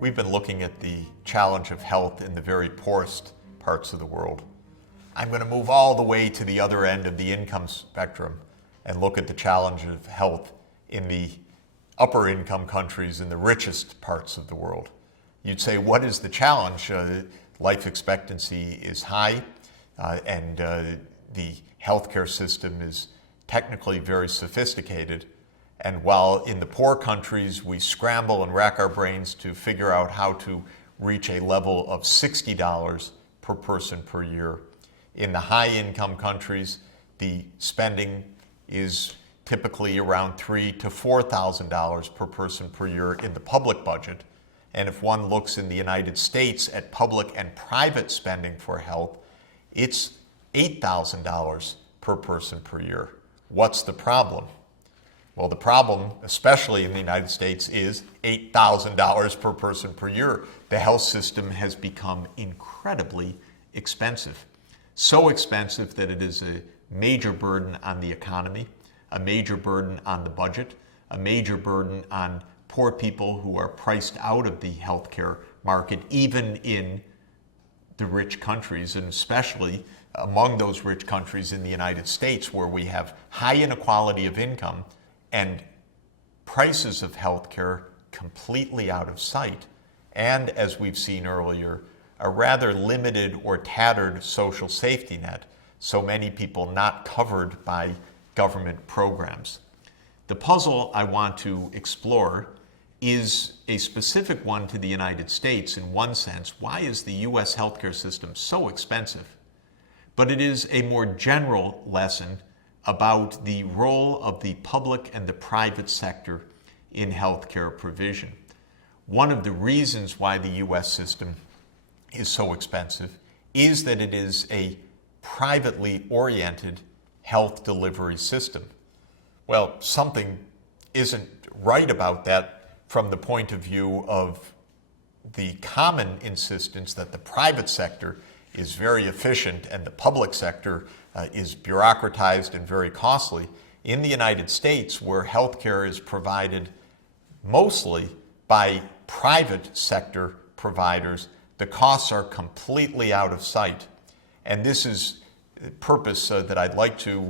We've been looking at the challenge of health in the very poorest parts of the world. I'm going to move all the way to the other end of the income spectrum and look at the challenge of health in the upper income countries in the richest parts of the world. You'd say, what is the challenge? Life expectancy is high, and the healthcare system is technically very sophisticated. And while in the poor countries we scramble and rack our brains to figure out how to reach a level of $60 per person per year, in the high income countries the spending is typically around $3,000 to $4,000 per person per year in the public budget. And if one looks in the United States at public and private spending for health, it's $8,000 per person per year. What's the problem? Well, the problem, especially in the United States, is $8,000 per person per year. The health system has become incredibly expensive. So expensive that it is a major burden on the economy, a major burden on the budget, a major burden on poor people who are priced out of the healthcare market, even in the rich countries, and especially among those rich countries in the United States, where we have high inequality of income and prices of healthcare completely out of sight, and, as we've seen earlier, a rather limited or tattered social safety net, so many people not covered by government programs. The puzzle I want to explore is a specific one to the United States in one sense. Why is the U.S. healthcare system so expensive? But it is a more general lesson about the role of the public and the private sector in healthcare provision. One of the reasons why the U.S. system is so expensive is that it is a privately oriented health delivery system. Well, something isn't right about that from the point of view of the common insistence that the private sector is very efficient and the public sector is bureaucratized and very costly. In the United States, where healthcare is provided mostly by private sector providers, the costs are completely out of sight. And this is a purpose that I'd like to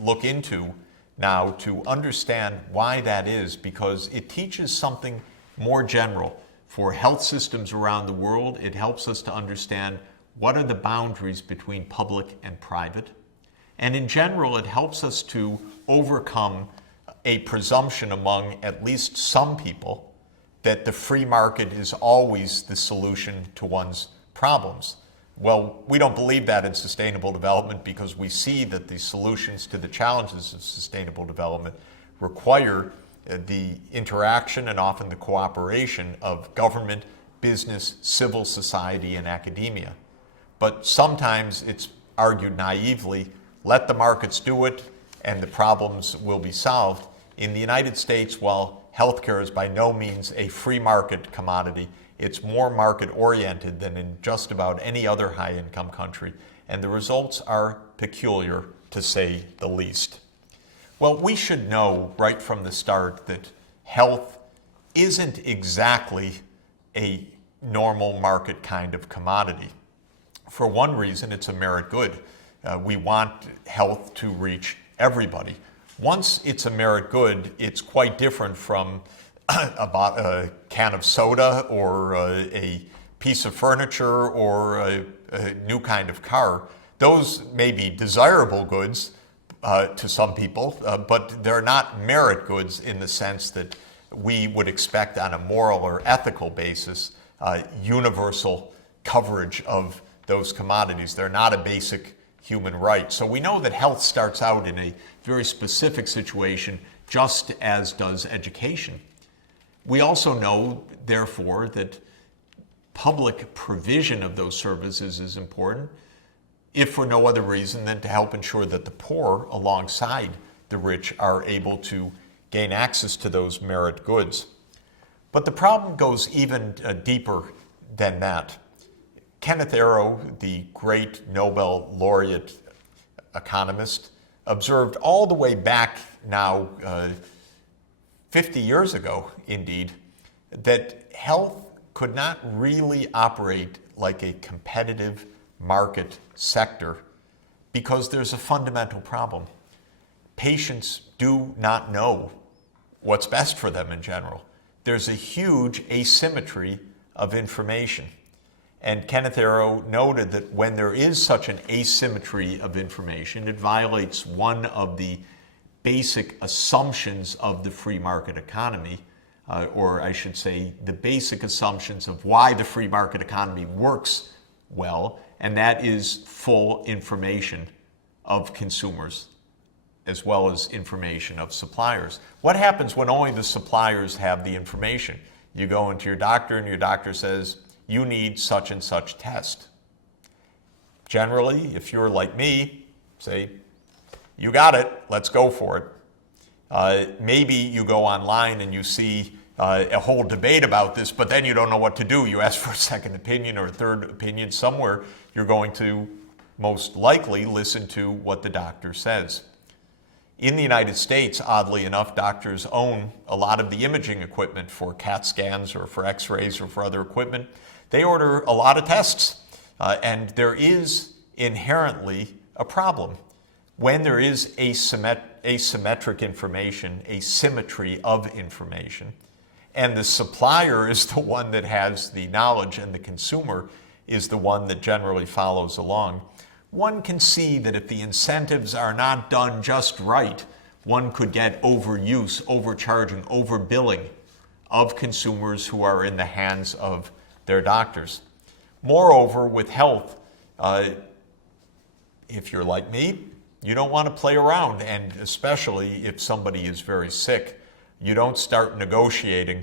look into now to understand why that is, because it teaches something more general. For health systems around the world, it helps us to understand what are the boundaries between public and private. And in general, it helps us to overcome a presumption among at least some people that the free market is always the solution to one's problems. Well, we don't believe that in sustainable development, because we see that the solutions to the challenges of sustainable development require the interaction and often the cooperation of government, business, civil society, and academia. But sometimes it's argued naively, let the markets do it and the problems will be solved. In the United States, while healthcare is by no means a free market commodity, it's more market-oriented than in just about any other high-income country, and the results are peculiar, to say the least. Well, we should know right from the start that health isn't exactly a normal market kind of commodity. For one reason, it's a merit good. We want health to reach everybody. Once it's a merit good, it's quite different from a can of soda or a piece of furniture or a new kind of car. Those may be desirable goods to some people, but they're not merit goods in the sense that we would expect on a moral or ethical basis universal coverage of those commodities. They're not a basic human right. So we know that health starts out in a very specific situation, just as does education. We also know, therefore, that public provision of those services is important, if for no other reason than to help ensure that the poor, alongside the rich, are able to gain access to those merit goods. But the problem goes even deeper than that. Kenneth Arrow, the great Nobel laureate economist, observed all the way back now 50 years ago, indeed, that health could not really operate like a competitive market sector because there's a fundamental problem. Patients do not know what's best for them in general. There's a huge asymmetry of information. And Kenneth Arrow noted that when there is such an asymmetry of information, it violates one of the basic assumptions of the free market economy, or I should say the basic assumptions of why the free market economy works well, and that is full information of consumers as well as information of suppliers. What happens when only the suppliers have the information? You go into your doctor and your doctor says, you need such and such test. Generally, if you're like me, say, you got it, let's go for it. Maybe you go online and you see a whole debate about this, but then you don't know what to do. You ask for a second opinion or a third opinion. Somewhere you're going to most likely listen to what the doctor says. In the United States, oddly enough, doctors own a lot of the imaging equipment for CAT scans or for x-rays or for other equipment. They order a lot of tests, and there is inherently a problem. When there is asymmetric information, asymmetry of information, and the supplier is the one that has the knowledge and the consumer is the one that generally follows along, one can see that if the incentives are not done just right, one could get overuse, overcharging, overbilling of consumers who are in the hands of their doctors. Moreover, with health, if you're like me, you don't want to play around, and especially if somebody is very sick, you don't start negotiating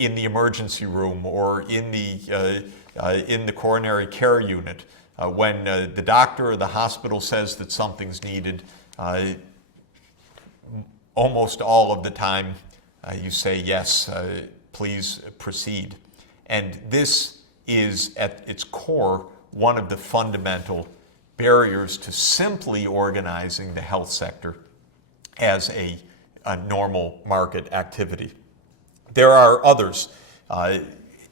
in the emergency room or in the coronary care unit. When the doctor or the hospital says that something's needed, almost all of the time you say, yes, please proceed. And this is, at its core, one of the fundamental barriers to simply organizing the health sector as a normal market activity. There are others.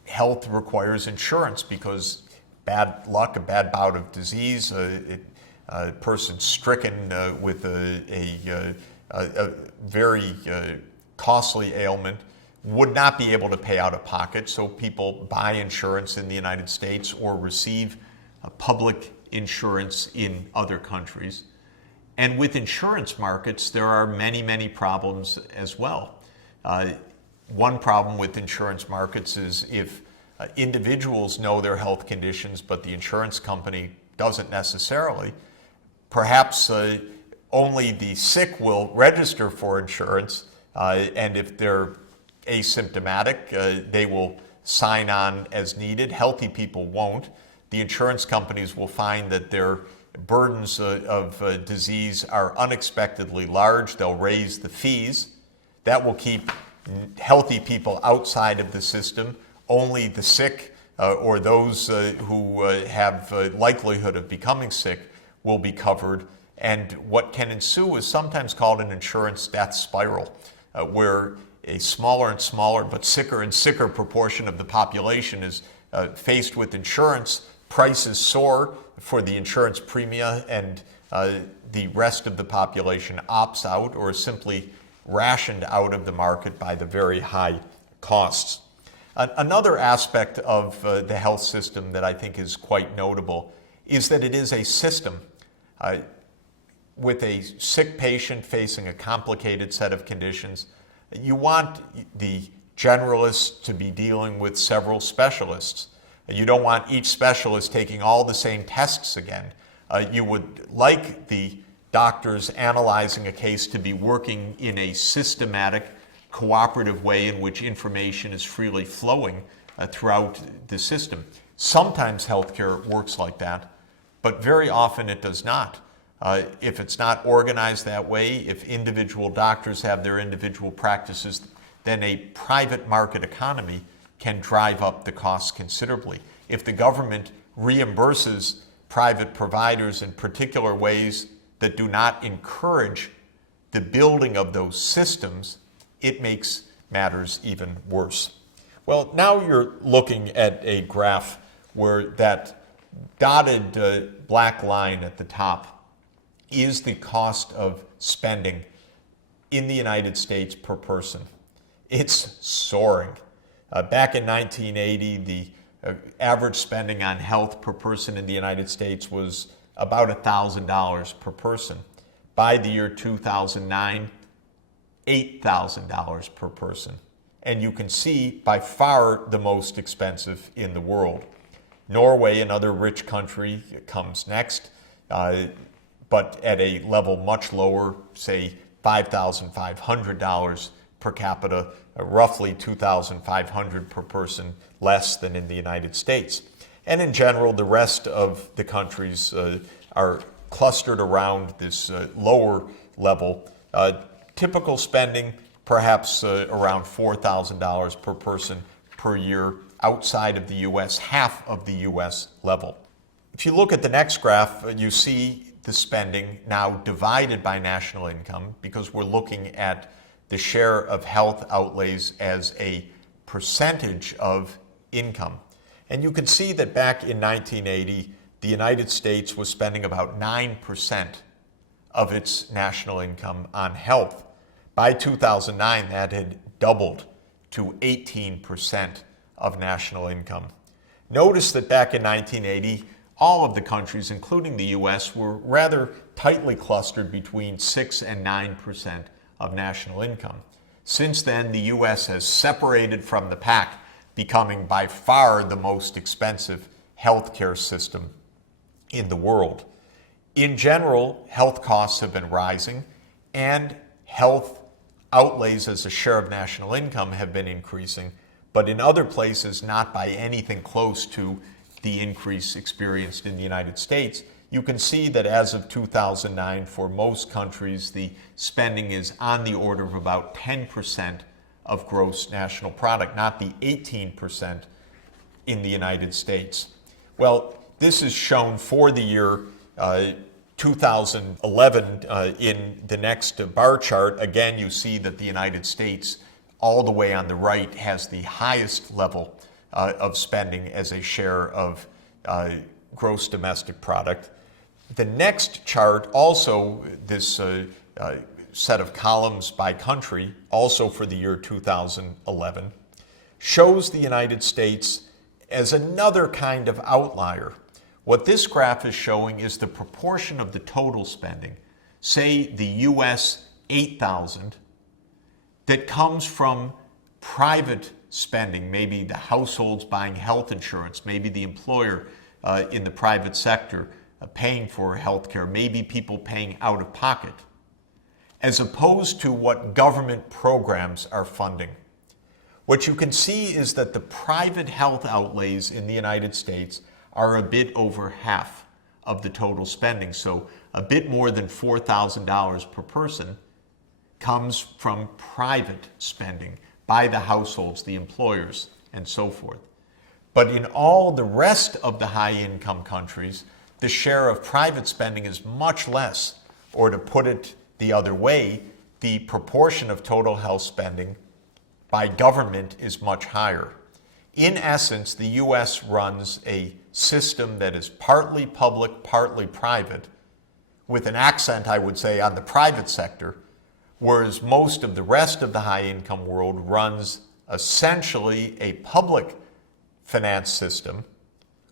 Health requires insurance because bad luck, a bad bout of disease, a person stricken with a very costly ailment would not be able to pay out of pocket, so people buy insurance in the United States or receive public insurance in other countries. And with insurance markets, there are many, many problems as well. One problem with insurance markets is if individuals know their health conditions, but the insurance company doesn't necessarily, perhaps only the sick will register for insurance, and if they're asymptomatic, they will sign on as needed. Healthy people won't. The insurance companies will find that their burdens of disease are unexpectedly large. They'll raise the fees. That will keep healthy people outside of the system. Only the sick or those who have likelihood of becoming sick will be covered. And what can ensue is sometimes called an insurance death spiral, where a smaller and smaller but sicker and sicker proportion of the population is faced with insurance. Prices soar for the insurance premia, and the rest of the population opts out or is simply rationed out of the market by the very high costs. Another aspect of the health system that I think is quite notable is that it is a system. With a sick patient facing a complicated set of conditions, you want the generalists to be dealing with several specialists. You don't want each specialist taking all the same tests again. You would like the doctors analyzing a case to be working in a systematic, cooperative way in which information is freely flowing throughout the system. Sometimes healthcare works like that, but very often it does not. If it's not organized that way, if individual doctors have their individual practices, then a private market economy can drive up the costs considerably. If the government reimburses private providers in particular ways that do not encourage the building of those systems, it makes matters even worse. Well, now you're looking at a graph where that dotted black line at the top is the cost of spending in the United States per person. It's soaring. Back in 1980, the average spending on health per person in the United States was about $1,000 per person. By the year 2009, $8,000 per person. And you can see by far the most expensive in the world. Norway, another rich country, comes next, but at a level much lower, say $5,500 per capita, roughly $2,500 per person less than in the United States. And in general, the rest of the countries are clustered around this lower level. Typical spending, perhaps around $4,000 per person per year outside of the U.S., half of the U.S. level. If you look at the next graph, you see the spending now divided by national income, because we're looking at the share of health outlays as a percentage of income. And you can see that back in 1980, the United States was spending about 9% of its national income on health. By 2009, that had doubled to 18% of national income. Notice that back in 1980, all of the countries, including the U.S., were rather tightly clustered between 6 and 9% of national income. Since then, the U.S. has separated from the pack, becoming by far the most expensive healthcare system in the world. In general, health costs have been rising, and health outlays as a share of national income have been increasing, but in other places not by anything close to the increase experienced in the United States. You can see that as of 2009, for most countries, the spending is on the order of about 10% of gross national product, not the 18% in the United States. Well, this is shown for the year 2011 in the next bar chart. Again, you see that the United States, all the way on the right, has the highest level of spending as a share of gross domestic product. The next chart, also this set of columns by country, also for the year 2011, shows the United States as another kind of outlier. What this graph is showing is the proportion of the total spending, say the US 8,000, that comes from private spending, maybe the households buying health insurance, maybe the employer in the private sector paying for health care, maybe people paying out of pocket, as opposed to what government programs are funding. What you can see is that the private health outlays in the United States are a bit over half of the total spending. So a bit more than $4,000 per person comes from private spending by the households, the employers, and so forth. But in all the rest of the high-income countries, the share of private spending is much less, or to put it the other way, the proportion of total health spending by government is much higher. In essence, the U.S. runs a system that is partly public, partly private, with an accent, I would say, on the private sector, whereas most of the rest of the high-income world runs essentially a public finance system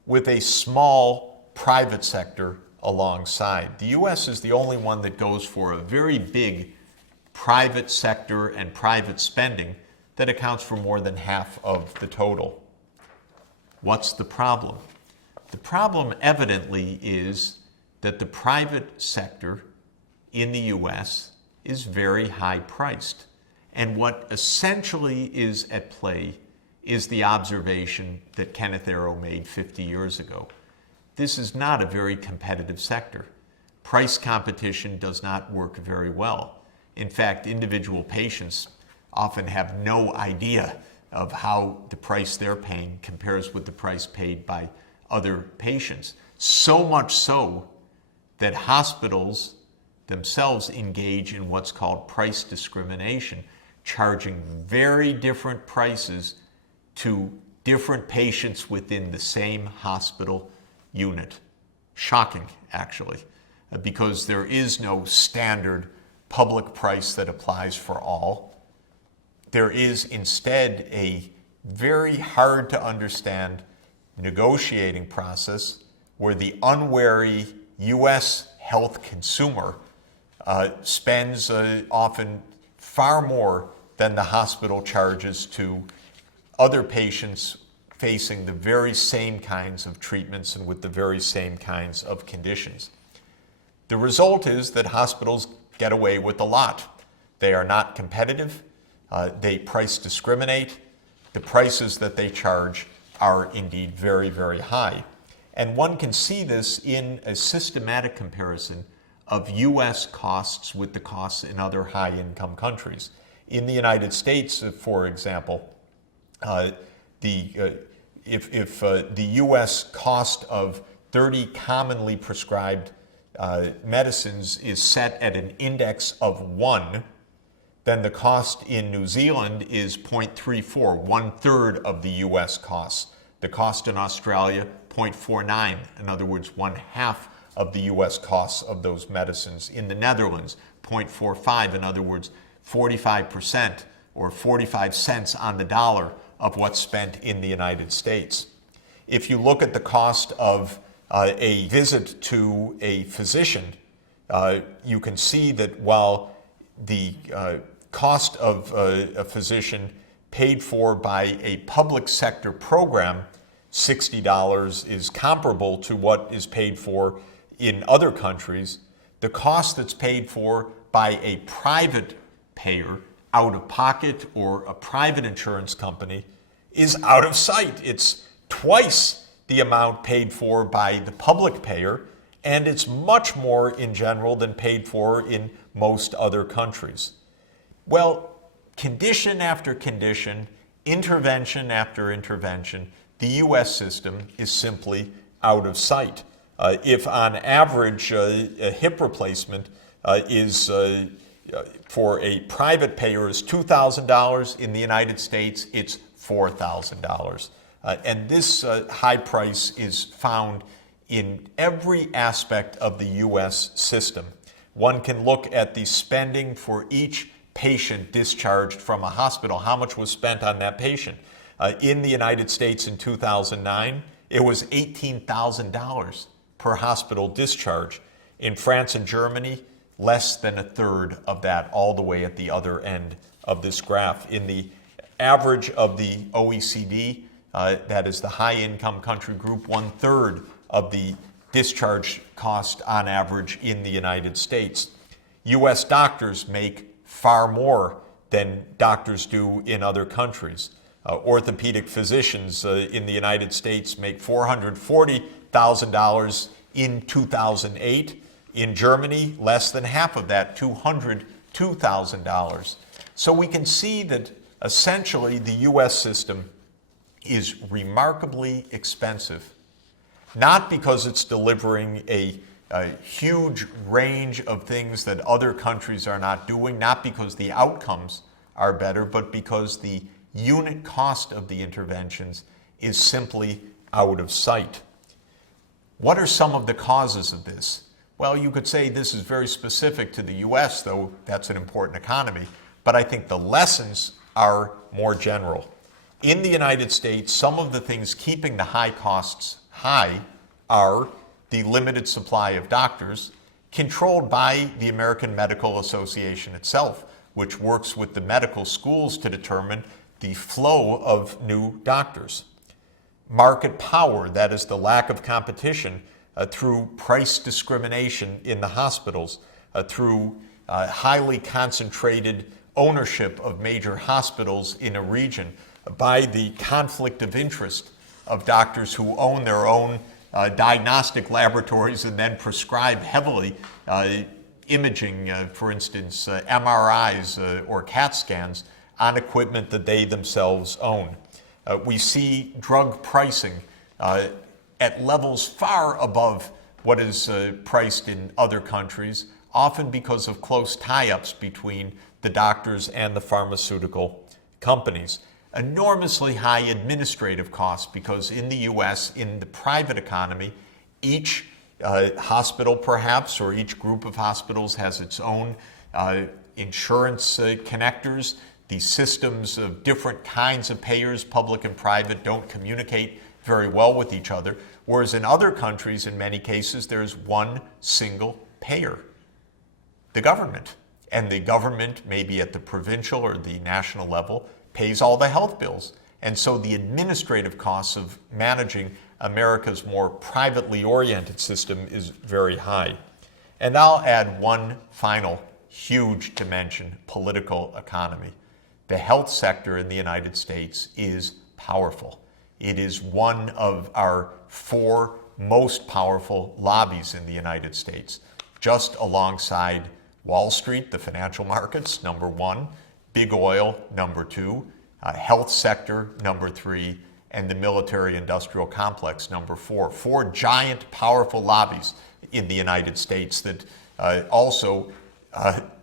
with a small private sector alongside. The U.S. is the only one that goes for a very big private sector and private spending that accounts for more than half of the total. What's the problem? The problem evidently is that the private sector in the U.S. is very high priced. And what essentially is at play is the observation that Kenneth Arrow made 50 years ago. This is not a very competitive sector. Price competition does not work very well. In fact, individual patients often have no idea of how the price they're paying compares with the price paid by other patients. So much so that hospitals themselves engage in what's called price discrimination, charging very different prices to different patients within the same hospital unit. Shocking, actually, because there is no standard public price that applies for all. There is instead a very hard to understand negotiating process where the unwary U.S. health consumer spends often far more than the hospital charges to other patients facing the very same kinds of treatments and with the very same kinds of conditions. The result is that hospitals get away with a lot. They are not competitive. They price discriminate. The prices that they charge are indeed very, very high. And one can see this in a systematic comparison of U.S. costs with the costs in other high-income countries. In the United States, for example, if the U.S. cost of 30 commonly prescribed medicines is set at an index of 1, then the cost in New Zealand is 0.34, 1/3 of the U.S. costs. The cost in Australia, 0.49, in other words, 1/2 of the U.S. costs of those medicines. In the Netherlands, 0.45, in other words, 45% or 45 cents on the dollar of what's spent in the United States. If you look at the cost of a visit to a physician, you can see that while the cost of a physician paid for by a public sector program, $60, is comparable to what is paid for in other countries, the cost that's paid for by a private payer, out of pocket, or a private insurance company is out of sight. It's twice the amount paid for by the public payer, and it's much more in general than paid for in most other countries. Well, condition after condition, intervention after intervention, the U.S. system is simply out of sight. If on average a hip replacement is for a private payer is $2,000, in the United States it's $4,000. And this high price is found in every aspect of the U.S. system. One can look at the spending for each patient discharged from a hospital. How much was spent on that patient? In the United States in 2009, it was $18,000 per hospital discharge. In France and Germany, less than 1/3 of that, all the way at the other end of this graph. In the average of the OECD, that is the high-income country group, 1/3 of the discharge cost on average in the United States. U.S. doctors make far more than doctors do in other countries. Orthopedic physicians in the United States make $440,000 in 2008. In Germany, less than half of that, $202,000. So we can see that essentially the U.S. system is remarkably expensive, not because it's delivering a huge range of things that other countries are not doing, not because the outcomes are better, but because the unit cost of the interventions is simply out of sight. What are some of the causes of this? Well, you could say this is very specific to the U.S., though that's an important economy, but I think the lessons are more general. In the United States, some of the things keeping the high costs high are the limited supply of doctors, controlled by the American Medical Association itself, which works with the medical schools to determine the flow of new doctors. Market power, that is the lack of competition through price discrimination in the hospitals, through highly concentrated ownership of major hospitals in a region, by the conflict of interest of doctors who own their own diagnostic laboratories and then prescribe heavily imaging, for instance, MRIs or CAT scans on equipment that they themselves own. We see drug pricing at levels far above what is priced in other countries, often because of close tie-ups between the doctors and the pharmaceutical companies. Enormously high administrative costs because in the US, in the private economy, each hospital perhaps, or each group of hospitals has its own insurance connectors. The systems of different kinds of payers, public and private, don't communicate very well with each other. Whereas in other countries, in many cases, there's one single payer, the government. And the government, maybe at the provincial or the national level, pays all the health bills. And so the administrative costs of managing America's more privately oriented system is very high. And I'll add one final huge dimension, political economy. The health sector in the United States is powerful. It is one of our 4 most powerful lobbies in the United States, just alongside Wall Street, the financial markets, number 1, big oil, number 2, health sector, number 3, and the military-industrial complex, number 4. 4 giant, powerful lobbies in the United States that also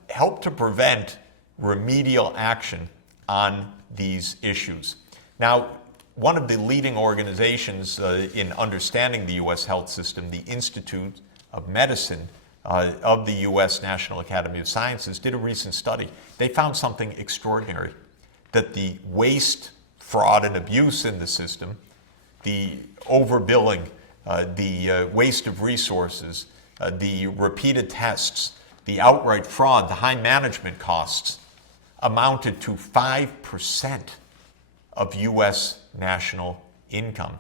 help to prevent remedial action on these issues. Now, one of the leading organizations in understanding the U.S. health system, the Institute of Medicine of the U.S. National Academy of Sciences, did a recent study. They found something extraordinary, that the waste, fraud, and abuse in the system, the overbilling, the waste of resources, the repeated tests, the outright fraud, the high management costs, amounted to 5% of U.S. national income.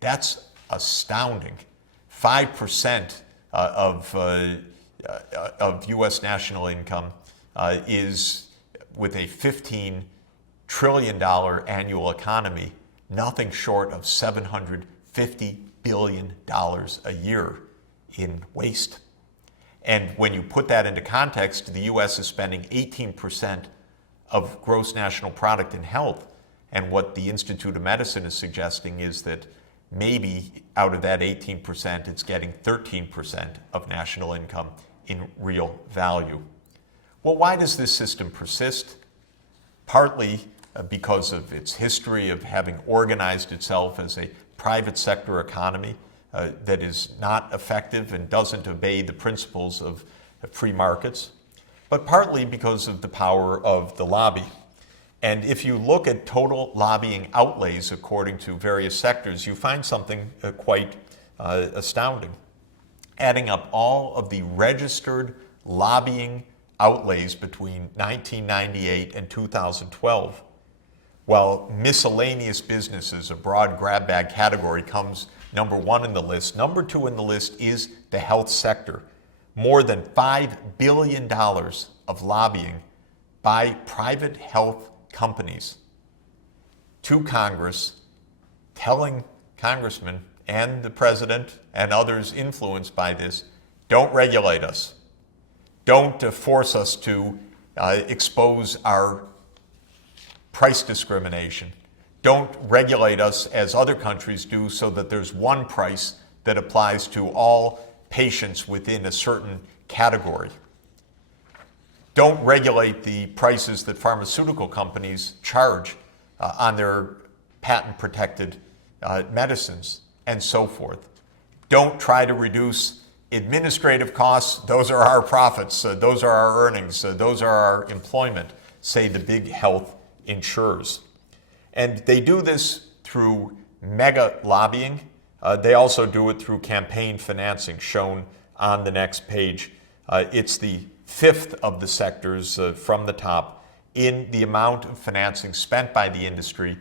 That's astounding. 5% of U.S. national income is, with a $15 trillion annual economy, nothing short of $750 billion a year in waste. And when you put that into context, the U.S. is spending 18% of gross national product in health. And what the Institute of Medicine is suggesting is that maybe out of that 18%, it's getting 13% of national income in real value. Well, why does this system persist? Partly because of its history of having organized itself as a private sector economy that is not effective and doesn't obey the principles of free markets, but partly because of the power of the lobby. And if you look at total lobbying outlays according to various sectors, you find something quite astounding. Adding up all of the registered lobbying outlays between 1998 and 2012, while miscellaneous businesses, a broad grab bag category, comes number 1 in the list. Number 2 in the list is the health sector. More than $5 billion of lobbying by private health companies to Congress, telling congressmen and the president and others influenced by this, don't regulate us. Don't force us to expose our price discrimination. Don't regulate us as other countries do so that there's one price that applies to all patients within a certain category. Don't regulate the prices that pharmaceutical companies charge on their patent-protected medicines, and so forth. Don't try to reduce administrative costs. Those are our profits. Those are our earnings. Those are our employment, say the big health insurers. And they do this through mega lobbying. They also do it through campaign financing, shown on the next page. It's the 5th of the sectors from the top in the amount of financing spent by the industry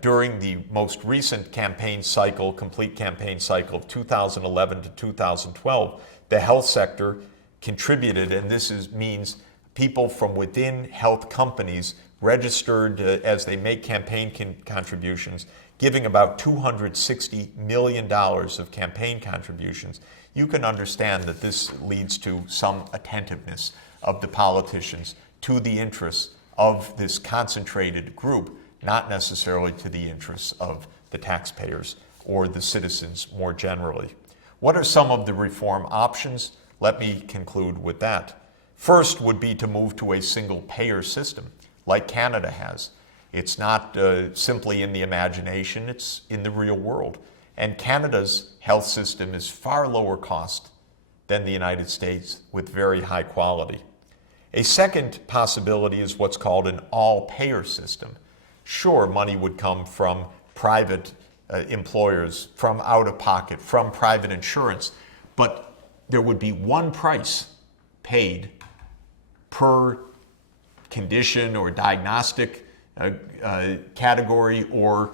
during the most recent campaign cycle, complete campaign cycle of 2011 to 2012. The health sector contributed, and means people from within health companies registered as they make campaign contributions, giving about $260 million of campaign contributions. You can understand that this leads to some attentiveness of the politicians to the interests of this concentrated group, not necessarily to the interests of the taxpayers or the citizens more generally. What are some of the reform options? Let me conclude with that. First would be to move to a single payer system, like Canada has. It's not simply in the imagination, it's in the real world. And Canada's health system is far lower cost than the United States with very high quality. A second possibility is what's called an all-payer system. Sure, money would come from private employers, from out-of-pocket, from private insurance, but there would be one price paid per condition or diagnostic category or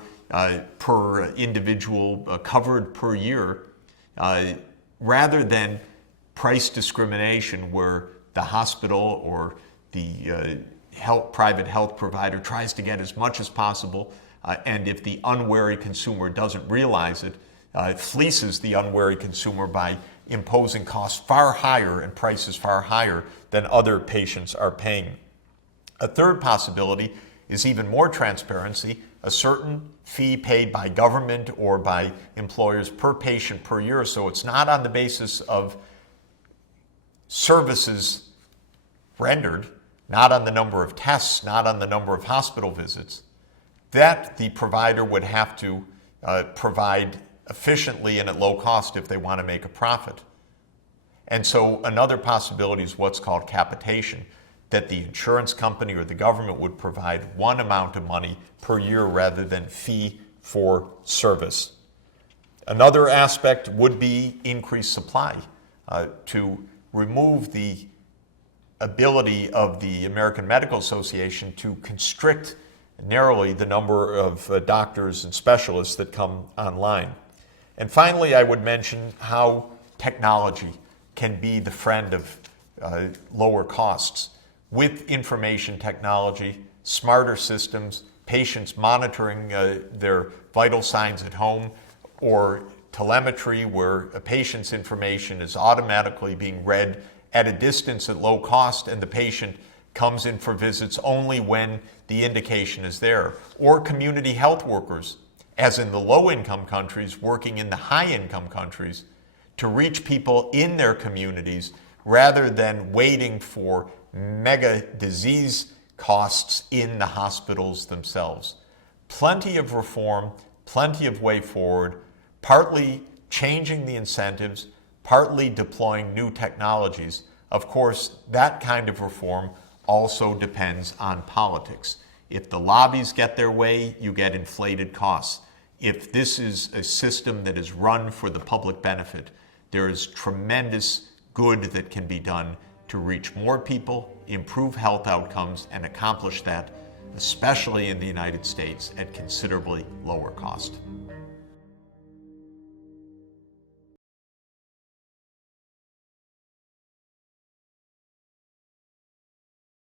per individual covered per year, rather than price discrimination where the hospital or the private health provider tries to get as much as possible, and if the unwary consumer doesn't realize it, fleeces the unwary consumer by imposing costs far higher and prices far higher than other patients are paying. A third possibility is even more transparency, a certain fee paid by government or by employers per patient per year, so it's not on the basis of services rendered, not on the number of tests, not on the number of hospital visits, that the provider would have to provide efficiently and at low cost if they want to make a profit. And so another possibility is what's called capitation, that the insurance company or the government would provide one amount of money per year rather than fee for service. Another aspect would be increased supply, to remove the ability of the American Medical Association to constrict narrowly the number of doctors and specialists that come online. And finally, I would mention how technology can be the friend of lower costs. With information technology, smarter systems, patients monitoring their vital signs at home, or telemetry where a patient's information is automatically being read at a distance at low cost and the patient comes in for visits only when the indication is there. Or community health workers, as in the low-income countries, working in the high-income countries to reach people in their communities rather than waiting for mega disease costs in the hospitals themselves. Plenty of reform, plenty of way forward, partly changing the incentives, partly deploying new technologies. Of course, that kind of reform also depends on politics. If the lobbies get their way, you get inflated costs. If this is a system that is run for the public benefit, there is tremendous good that can be done to reach more people, improve health outcomes, and accomplish that, especially in the United States, at considerably lower cost.